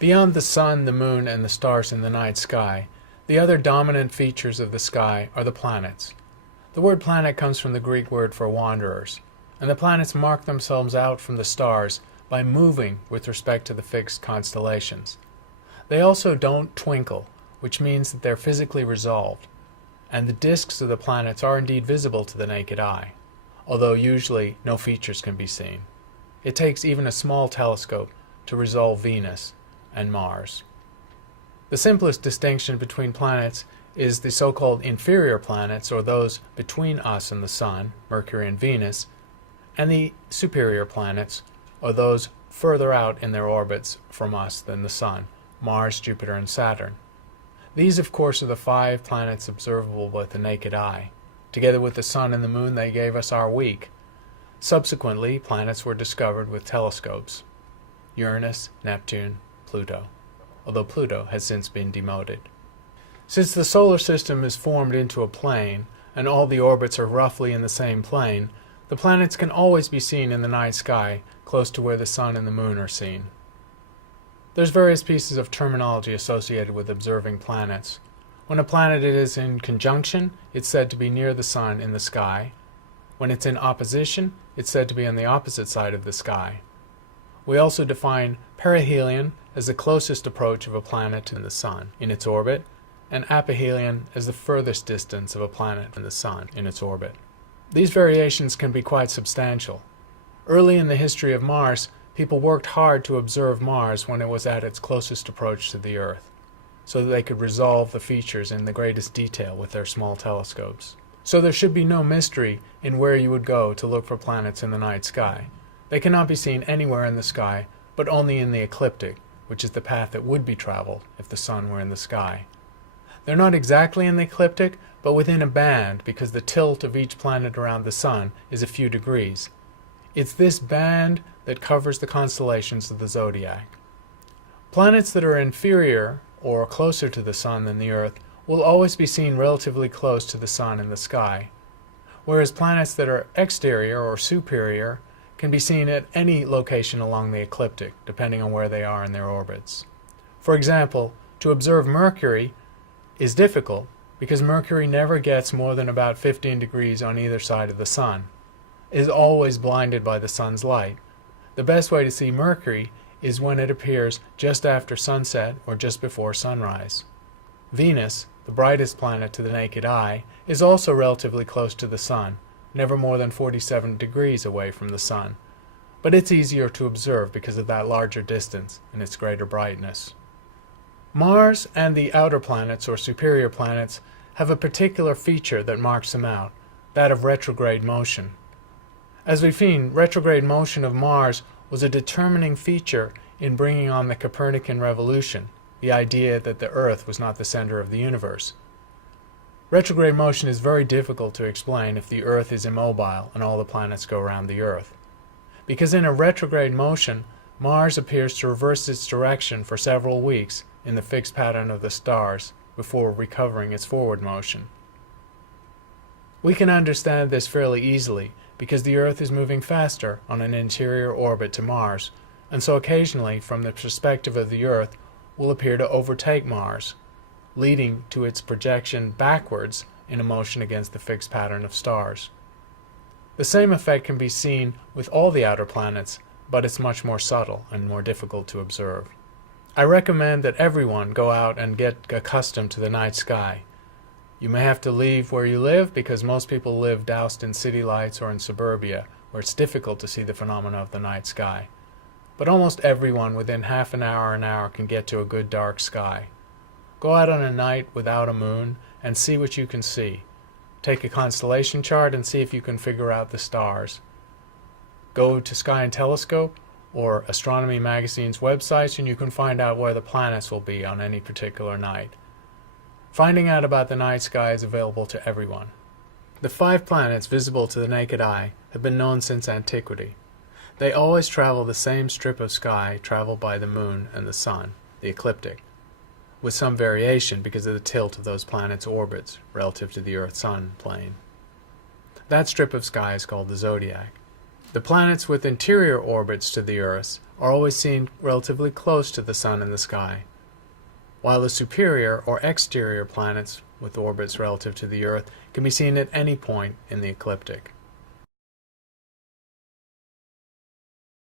Beyond the sun, the moon, and the stars in the night sky, the other dominant features of the sky are the planets. The word planet comes from the Greek word for wanderers, and the planets mark themselves out from the stars by moving with respect to the fixed constellations. They also don't twinkle, which means that they're physically resolved, and the disks of the planets are indeed visible to the naked eye, although usually no features can be seen. It takes even a small telescope to resolve Venus and Mars. The simplest distinction between planets is the so-called inferior planets, or those between us and the Sun, Mercury and Venus, and the superior planets, or those further out in their orbits from us than the Sun, Mars, Jupiter, and Saturn. These, of course, are the 5 planets observable with the naked eye. Together with the Sun and the Moon, they gave us our week. Subsequently, planets were discovered with telescopes: Uranus, Neptune, Pluto, although Pluto has since been demoted. Since the solar system is formed into a plane, and all the orbits are roughly in the same plane, the planets can always be seen in the night sky, close to where the Sun and the Moon are seen. There's various pieces of terminology associated with observing planets. When a planet is in conjunction, it's said to be near the Sun in the sky. When it's in opposition, it's said to be on the opposite side of the sky. We also define perihelion as the closest approach of a planet to the Sun in its orbit, and aphelion as the furthest distance of a planet from the Sun in its orbit. These variations can be quite substantial. Early in the history of Mars, people worked hard to observe Mars when it was at its closest approach to the Earth, so that they could resolve the features in the greatest detail with their small telescopes. So there should be no mystery in where you would go to look for planets in the night sky. They cannot be seen anywhere in the sky, but only in the ecliptic, which is the path that would be traveled if the Sun were in the sky. They're not exactly in the ecliptic, but within a band, because the tilt of each planet around the Sun is a few degrees. It's this band that covers the constellations of the Zodiac. Planets that are inferior or closer to the Sun than the Earth will always be seen relatively close to the Sun in the sky, whereas planets that are exterior or superior can be seen at any location along the ecliptic, depending on where they are in their orbits. For example, to observe Mercury is difficult because Mercury never gets more than about 15 degrees on either side of the Sun. It is always blinded by the Sun's light. The best way to see Mercury is when it appears just after sunset or just before sunrise. Venus, the brightest planet to the naked eye, is also relatively close to the Sun, never more than 47 degrees away from the Sun, but it's easier to observe because of that larger distance and its greater brightness. Mars and the outer planets, or superior planets, have a particular feature that marks them out, that of retrograde motion. As we've seen, retrograde motion of Mars was a determining feature in bringing on the Copernican revolution, the idea that the Earth was not the center of the universe. Retrograde motion is very difficult to explain if the Earth is immobile and all the planets go around the Earth. Because in a retrograde motion, Mars appears to reverse its direction for several weeks in the fixed pattern of the stars before recovering its forward motion. We can understand this fairly easily because the Earth is moving faster on an interior orbit to Mars, and so occasionally, from the perspective of the Earth, will appear to overtake Mars, leading to its projection backwards in a motion against the fixed pattern of stars. The same effect can be seen with all the outer planets, but it's much more subtle and more difficult to observe. I recommend that everyone go out and get accustomed to the night sky. You may have to leave where you live because most people live doused in city lights or in suburbia, where it's difficult to see the phenomena of the night sky. But almost everyone within half an hour can get to a good dark sky. Go out on a night without a moon and see what you can see. Take a constellation chart and see if you can figure out the stars. Go to Sky and Telescope or Astronomy magazine's websites and you can find out where the planets will be on any particular night. Finding out about the night sky is available to everyone. The 5 planets visible to the naked eye have been known since antiquity. They always travel the same strip of sky traveled by the Moon and the Sun, the ecliptic, with some variation because of the tilt of those planets' orbits relative to the Earth-Sun plane. That strip of sky is called the Zodiac. The planets with interior orbits to the Earth are always seen relatively close to the Sun in the sky, while the superior or exterior planets with orbits relative to the Earth can be seen at any point in the ecliptic.